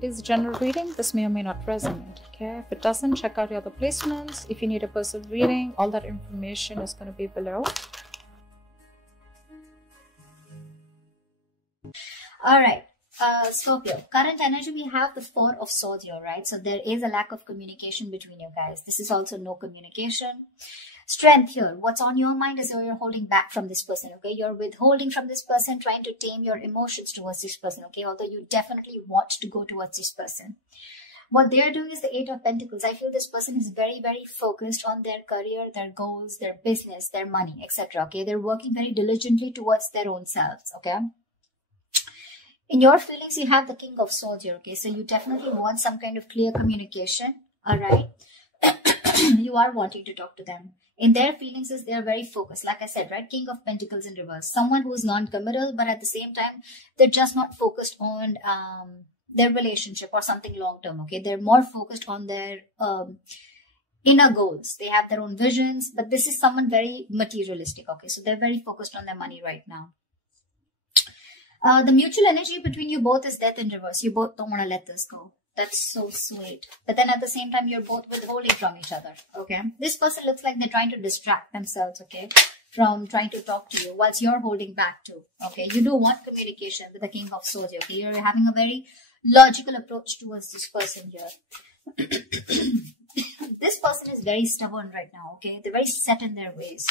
It is a general reading. This may or may not resonate. Okay, if it doesn't, check out your other placements. If you need a personal reading, all that information is going to be below. All right. Scorpio, current energy, we have the Four of Swords here, right? So there is a lack of communication between you guys. This is also no communication. Strength here. What's on your mind is you're holding back from this person, okay? You're withholding from this person, trying to tame your emotions towards this person, okay? Although you definitely want to go towards this person. What they're doing is the Eight of Pentacles. I feel this person is very, very focused on their career, their goals, their business, their money, etc. Okay, they're working very diligently towards their own selves, okay? In your feelings, you have the King of Swords here, okay? So you definitely want some kind of clear communication, all right? You are wanting to talk to them. In their feelings, is they're very focused. Like I said, right? King of Pentacles in reverse. Someone who is non-committal, but at the same time, they're just not focused on their relationship or something long-term, okay? They're more focused on their inner goals. They have their own visions, but this is someone very materialistic, okay? So they're very focused on their money right now. The mutual energy between you both is death in reverse. You both don't want to let this go. That's so sweet. But then at the same time, you're both withholding from each other, okay? This person looks like they're trying to distract themselves, okay, from trying to talk to you whilst you're holding back too, okay? You do want communication with the King of Swords, okay? You're having a very logical approach towards this person here. This person is very stubborn right now, okay? They're very set in their ways.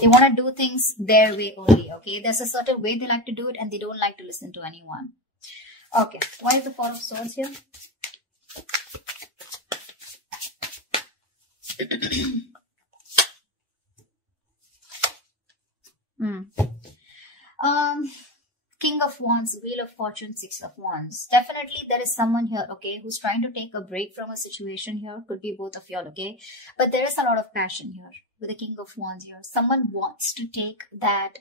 They want to do things their way only, okay? There's a certain way they like to do it and they don't like to listen to anyone. Okay, why is the Four of Swords here? King of Wands, Wheel of Fortune, Six of Wands. Definitely there is someone here, okay, who's trying to take a break from a situation here. Could be both of y'all, okay? But there is a lot of passion here with the King of Wands here. Someone wants to take that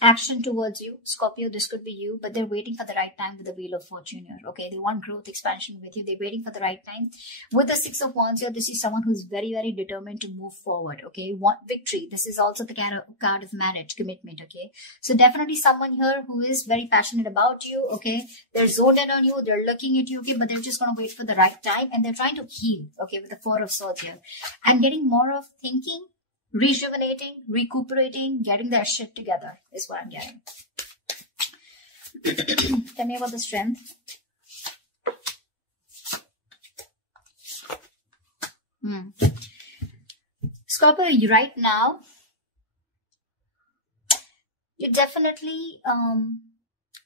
action towards you. Scorpio, this could be you, but they're waiting for the right time with the Wheel of Fortune here, okay? They want growth, expansion with you. They're waiting for the right time. With the Six of Wands here, this is someone who's very, very determined to move forward, okay? Want victory. This is also the card of marriage, commitment, okay? So definitely someone here who is very passionate about you, okay? They're zoned in on you. They're looking at you, okay? But they're just going to wait for the right time and they're trying to heal, okay? With the Four of Swords here. I'm getting more of thinking, rejuvenating, recuperating, getting their shit together is what I'm getting. Tell me about the strength. Scorpio, right now, you're definitely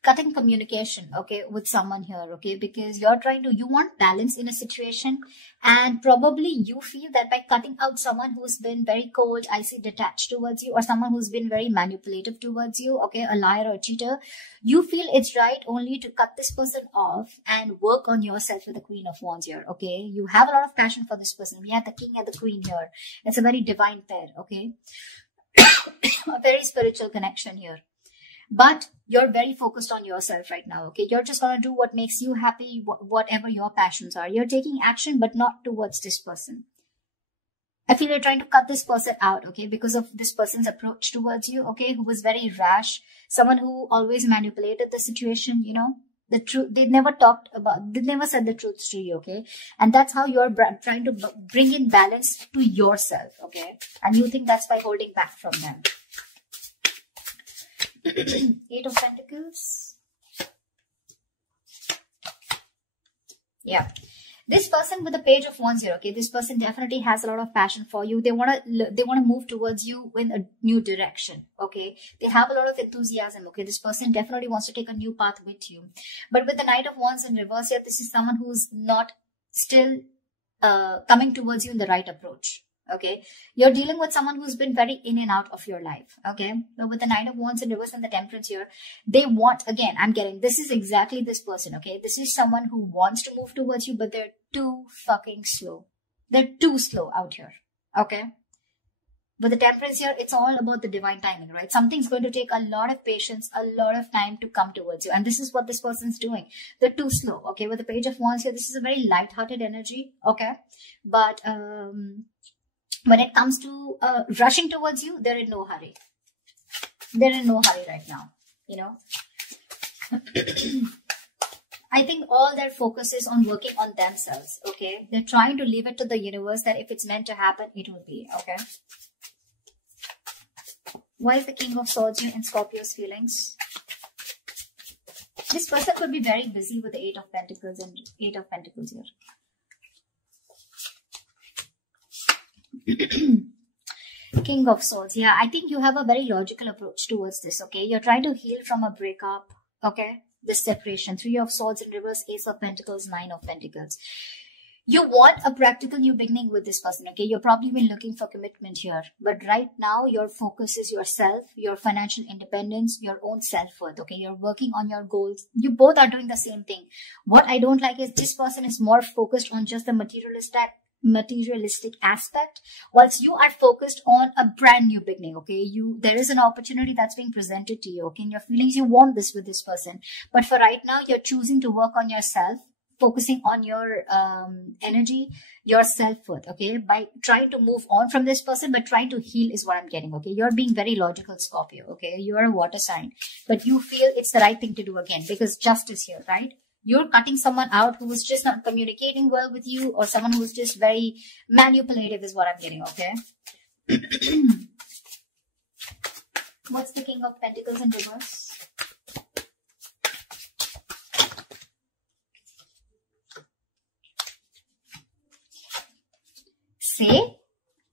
cutting communication, okay, with someone here, okay, because you want balance in a situation, and probably you feel that by cutting out someone who's been very cold, icy, detached towards you, or someone who's been very manipulative towards you, okay, a liar or a cheater, you feel it's right only to cut this person off and work on yourself with the Queen of Wands here, okay? You have a lot of passion for this person. We have the King and the Queen here. It's a very divine pair, okay? A very spiritual connection here. But you're very focused on yourself right now, okay? You're just going to do what makes you happy, whatever your passions are. You're taking action, but not towards this person. I feel you're trying to cut this person out, okay? Because of this person's approach towards you, okay? Who was very rash. Someone who always manipulated the situation, you know? The truth, they never said the truth to you, okay? And that's how you're trying to bring in balance to yourself, okay? And you think that's by holding back from them. Eight of Pentacles. Yeah. This person with the Page of Wands here, okay, this person definitely has a lot of passion for you. They want to move towards you in a new direction, okay? They have a lot of enthusiasm, okay? This person definitely wants to take a new path with you. But with the Knight of Wands in reverse here, this is someone who's not still coming towards you in the right approach. Okay, you're dealing with someone who's been very in and out of your life. Okay, but with the Nine of Wands in reverse and the Temperance here, they want, again, I'm getting, this is exactly this person. Okay, this is someone who wants to move towards you, but they're too fucking slow. They're too slow out here. Okay, with the Temperance here, it's all about the divine timing, right? Something's going to take a lot of patience, a lot of time to come towards you, and this is what this person's doing. They're too slow. Okay, with the Page of Wands here, this is a very light-hearted energy. Okay, but when it comes to rushing towards you, they're in no hurry. They're in no hurry right now, you know. I think all their focus is on working on themselves, okay? They're trying to leave it to the universe that if it's meant to happen, it will be, okay? Why is the King of Swords here in Scorpio's feelings? This person could be very busy with the Eight of Pentacles and Eight of Pentacles here. King of Swords. Yeah, I think you have a very logical approach towards this, okay? You're trying to heal from a breakup, okay? This separation. Three of Swords in reverse, Ace of Pentacles, Nine of Pentacles. You want a practical new beginning with this person, okay? You've probably been looking for commitment here. But right now, your focus is yourself, your financial independence, your own self-worth, okay? You're working on your goals. You both are doing the same thing. What I don't like is this person is more focused on just the materialistic aspect, whilst you are focused on a brand new beginning, okay? There is an opportunity that's being presented to you, okay? In your feelings, you want this with this person. But for right now, you're choosing to work on yourself, focusing on your energy, your self-worth, okay? By trying to move on from this person, but trying to heal is what I'm getting, okay? You're being very logical, Scorpio, okay? You're a water sign, but you feel it's the right thing to do again because justice here, right? You're cutting someone out who is just not communicating well with you, or someone who is just very manipulative is what I'm getting, okay? What's the King of Pentacles in reverse?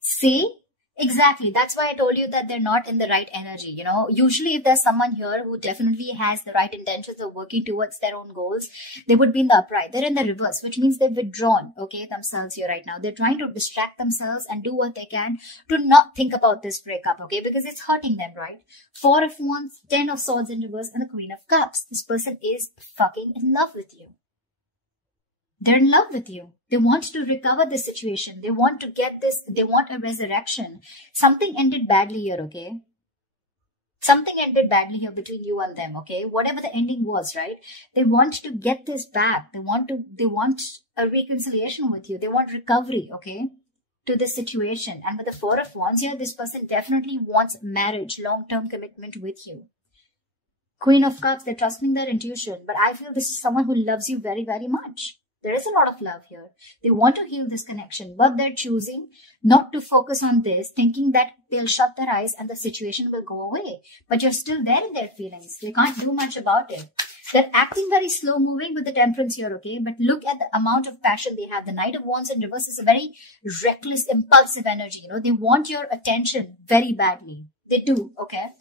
See? Exactly. That's why I told you that they're not in the right energy, you know. Usually if there's someone here who definitely has the right intentions of working towards their own goals, they would be in the upright. They're in the reverse, which means they've withdrawn, okay, themselves here right now. They're trying to distract themselves and do what they can to not think about this breakup, okay, because it's hurting them, right? Four of Wands, 10 of Swords in reverse, and the Queen of Cups. This person is fucking in love with you. They're in love with you. They want to recover this situation. They want to get this. They want a resurrection. Something ended badly here, okay? Something ended badly here between you and them, okay? Whatever the ending was, right? They want to get this back. They want a reconciliation with you. They want recovery, okay? To this situation. And with the Four of Wands here, this person definitely wants marriage, long-term commitment with you. Queen of Cups, they're trusting their intuition. But I feel this is someone who loves you very, very much. There is a lot of love here. They want to heal this connection, but they're choosing not to focus on this, thinking that they'll shut their eyes and the situation will go away. But you're still there in their feelings. They can't do much about it. They're acting very slow moving with the Temperance here, okay? But look at the amount of passion they have. The Knight of Wands in reverse is a very reckless, impulsive energy. You know, they want your attention very badly. They do, okay?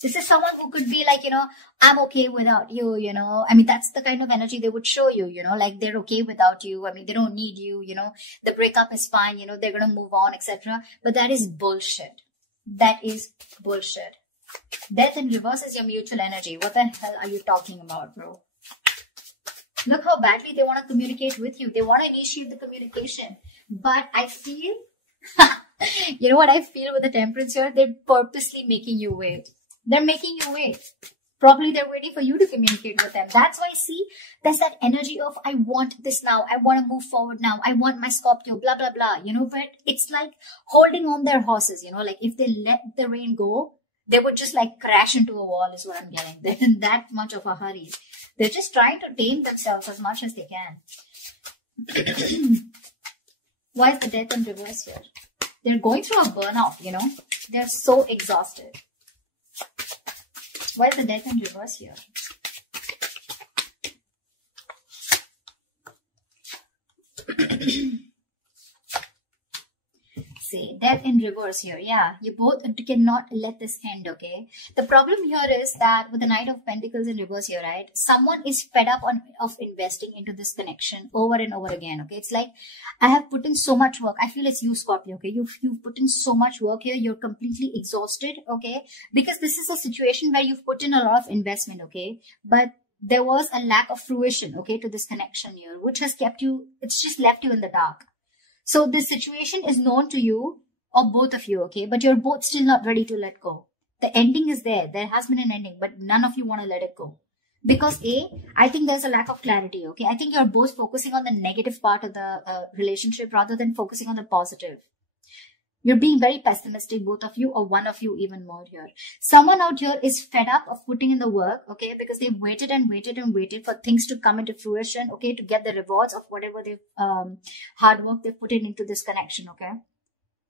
This is someone who could be like, you know, I'm okay without you, you know. I mean, that's the kind of energy they would show you, you know, like they're okay without you. I mean, they don't need you, you know, the breakup is fine, you know, they're going to move on, etc. But that is bullshit. That is bullshit. Death in reverse is your mutual energy. What the hell are you talking about, bro? Look how badly they want to communicate with you. They want to initiate the communication. But I feel, you know what I feel with the Temperance here? They're purposely making you wait. They're making you wait. Probably they're waiting for you to communicate with them. That's why, see, there's that energy of, I want this now. I want to move forward now. I want my Scorpio, blah, blah, blah. You know, but it's like holding on their horses, you know, like if they let the rain go, they would just like crash into a wall is what I'm getting. They're in that much of a hurry. They're just trying to tame themselves as much as they can. Why is the Death in reverse here? They're going through a burnout, you know. They're so exhausted. Why is the Death in reverse here? See, Death in reverse here. Yeah, you both cannot let this end, okay? The problem here is that with the Knight of Pentacles in reverse here, right? Someone is fed up of investing into this connection over and over again, okay? It's like, I have put in so much work. I feel it's you, Scorpio, okay? You've put in so much work here. You're completely exhausted, okay? Because this is a situation where you've put in a lot of investment, okay? But there was a lack of fruition, okay, to this connection here, which has kept you, it's just left you in the dark. So this situation is known to you, or both of you, okay? But you're both still not ready to let go. The ending is there. There has been an ending, but none of you want to let it go. Because I think there's a lack of clarity, okay? I think you're both focusing on the negative part of the relationship rather than focusing on the positive. You're being very pessimistic, both of you, or one of you even more here. Someone out here is fed up of putting in the work, okay, because they've waited and waited and waited for things to come into fruition, okay, to get the rewards of whatever they've hard work they've put into this connection, okay.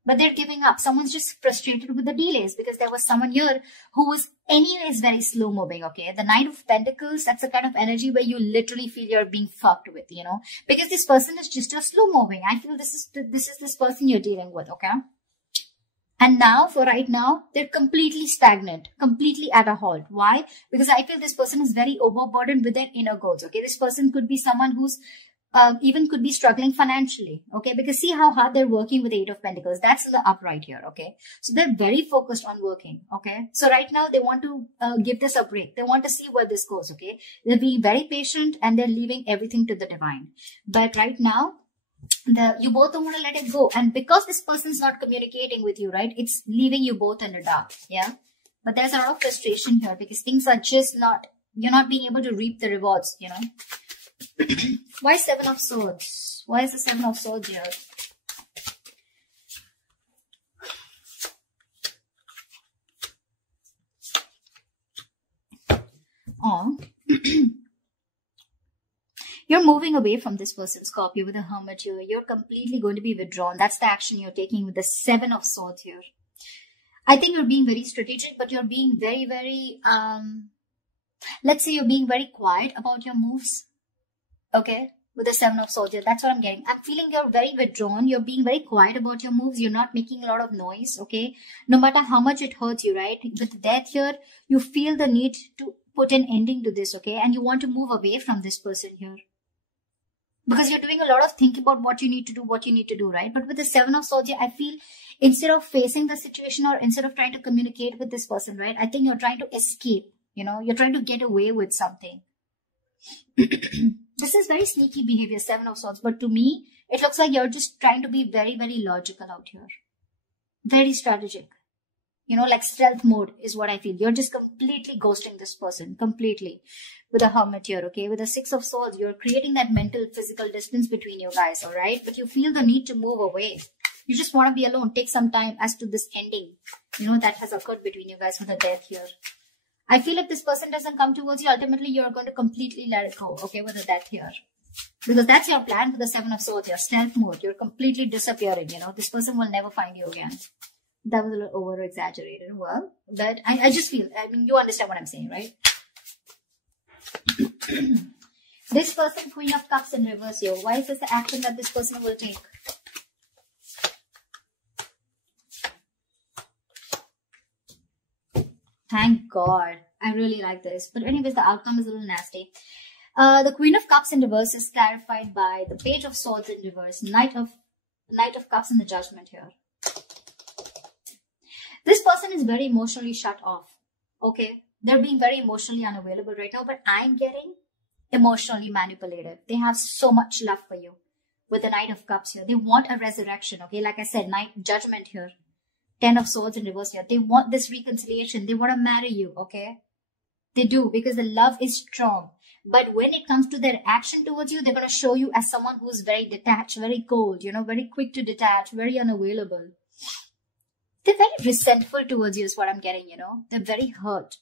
But they're giving up. Someone's just frustrated with the delays because there was someone here who was anyways very slow moving, okay. The Knight of Pentacles, that's the kind of energy where you literally feel you're being fucked with, you know, because this person is just a slow moving. I feel this is this person you're dealing with, okay. And now, for right now, they're completely stagnant, completely at a halt. Why? Because I feel this person is very overburdened with their inner goals, okay? This person could be someone who's even could be struggling financially, okay? Because see how hard they're working with the Eight of Pentacles. That's in the upright here, okay? So they're very focused on working, okay? So right now, they want to give this a break. They want to see where this goes, okay? They're being very patient and they're leaving everything to the divine. But right now, you both don't want to let it go, and because this person's not communicating with you, right, it's leaving you both in the dark. Yeah, but there's a lot of frustration here because things are just not, you're not being able to reap the rewards, you know. Why Seven of Swords? Why is the Seven of Swords here? Oh. You're moving away from this person, Scorpio, with the Hermit here. You're completely going to be withdrawn. That's the action you're taking with the Seven of Swords here. I think you're being very strategic, but you're being very, very, let's say you're being very quiet about your moves. Okay? With the Seven of Swords here. That's what I'm getting. I'm feeling you're very withdrawn. You're being very quiet about your moves. You're not making a lot of noise. Okay? No matter how much it hurts you, right? With the Death here, you feel the need to put an ending to this. Okay? And you want to move away from this person here. Because you're doing a lot of thinking about what you need to do, right? But with the Seven of Swords, I feel instead of facing the situation or instead of trying to communicate with this person, right? I think you're trying to escape, you know, you're trying to get away with something. This is very sneaky behavior, Seven of Swords. But to me, it looks like you're just trying to be very, very logical out here. Very strategic. You know, like stealth mode is what I feel. You're just completely ghosting this person, completely. With the Hermit here, okay? With the Six of Swords, you're creating that mental, physical distance between you guys, all right? But you feel the need to move away. You just want to be alone. Take some time as to this ending, you know, that has occurred between you guys with the Death here. I feel if this person doesn't come towards you, ultimately, you're going to completely let it go, okay? With the Death here. Because that's your plan for the Seven of Swords here. Stealth mode. You're completely disappearing, you know? This person will never find you again. That was a little over-exaggerated. Well, but I just feel, I mean, you understand what I'm saying, right? This person, Queen of Cups in reverse here. Why is this the action that this person will take? Thank God. I really like this. But anyways, the outcome is a little nasty. The Queen of Cups in reverse is clarified by the Page of Swords in reverse. Knight of Cups in the Judgment here. This person is very emotionally shut off. Okay? They're being very emotionally unavailable right now, but I'm getting emotionally manipulated. They have so much love for you with the Knight of Cups here. They want a resurrection, okay? Like I said, Judgment here. Ten of Swords in reverse here. They want this reconciliation. They want to marry you, okay? They do, because the love is strong. But when it comes to their action towards you, they're going to show you as someone who's very detached, very cold, you know, very quick to detach, very unavailable. They're very resentful towards you is what I'm getting, you know? They're very hurt.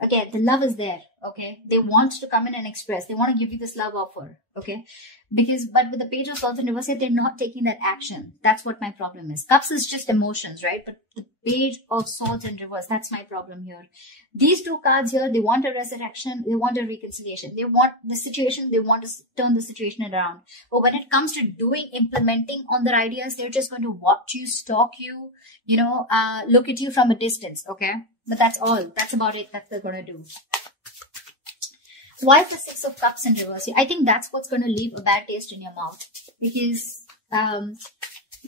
Again, the love is there, okay? They want to come in and express. They want to give you this love offer, okay? But with the Page of Swords in reverse, they're not taking that action. That's what my problem is. Cups is just emotions, right? But the Page of Swords in reverse, that's my problem here. These two cards here, they want a resurrection. They want a reconciliation. They want the situation. They want to turn the situation around. But when it comes to implementing on their ideas, they're just going to watch you, stalk you, you know, look at you from a distance, okay? But that's all. That's about it that they're going to do. Why the Six of Cups in reverse? I think that's what's going to leave a bad taste in your mouth. Because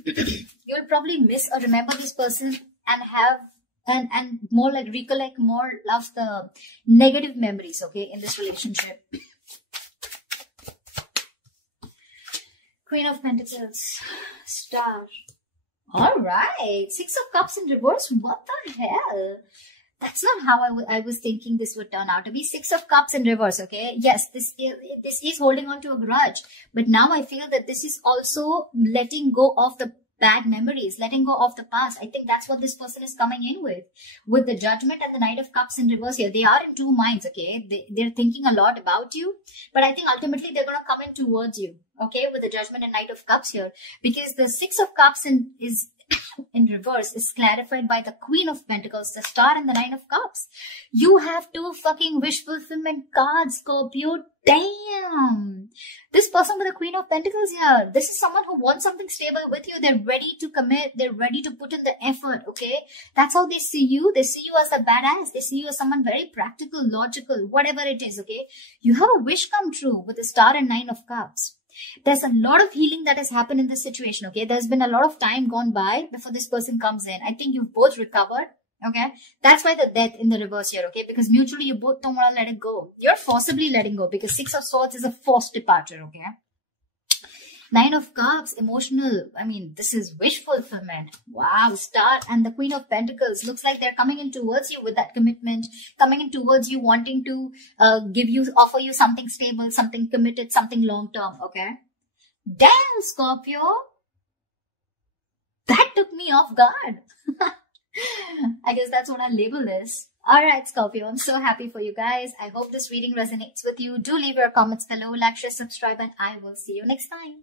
you'll probably miss or remember this person and have and more like recollect more of the negative memories, okay, in this relationship. Queen of Pentacles. Star. All right. Six of Cups in reverse. What the hell? That's not how I was thinking this would turn out to be. Six of Cups in reverse, okay? Yes, this is holding on to a grudge. But now I feel that this is also letting go of the bad memories, letting go of the past. I think that's what this person is coming in with the Judgment and the Knight of Cups in reverse here. They are in two minds, okay? They're thinking a lot about you, but I think ultimately they're going to come in towards you, okay, with the Judgment and Knight of Cups here, because the Six of Cups is in reverse is clarified by the Queen of Pentacles, the Star, and the Nine of Cups. You have two fucking wish fulfillment cards, Scorpio. Damn. This person with the Queen of Pentacles here, this is someone who wants something stable with you. They're ready to commit. They're ready to put in the effort, okay? That's how they see you. They see you as a badass. They see you as someone very practical, logical, whatever it is, okay? You have a wish come true with the Star and Nine of Cups. There's a lot of healing that has happened in this situation, okay? There's been a lot of time gone by before this person comes in. I think you've both recovered, okay? That's why the Death in the reverse here, okay? Because mutually you both don't want to let it go. You're forcibly letting go because Six of Swords is a forced departure, okay? Nine of Cups, emotional. I mean, this is wish fulfillment. Wow, Star and the Queen of Pentacles. Looks like they're coming in towards you with that commitment, coming in towards you, wanting to offer you something stable, something committed, something long-term, okay? Damn, Scorpio. That took me off guard. I guess that's what I label this. Alright, Scorpio, I'm so happy for you guys. I hope this reading resonates with you. Do leave your comments below, like, share, subscribe, and I will see you next time.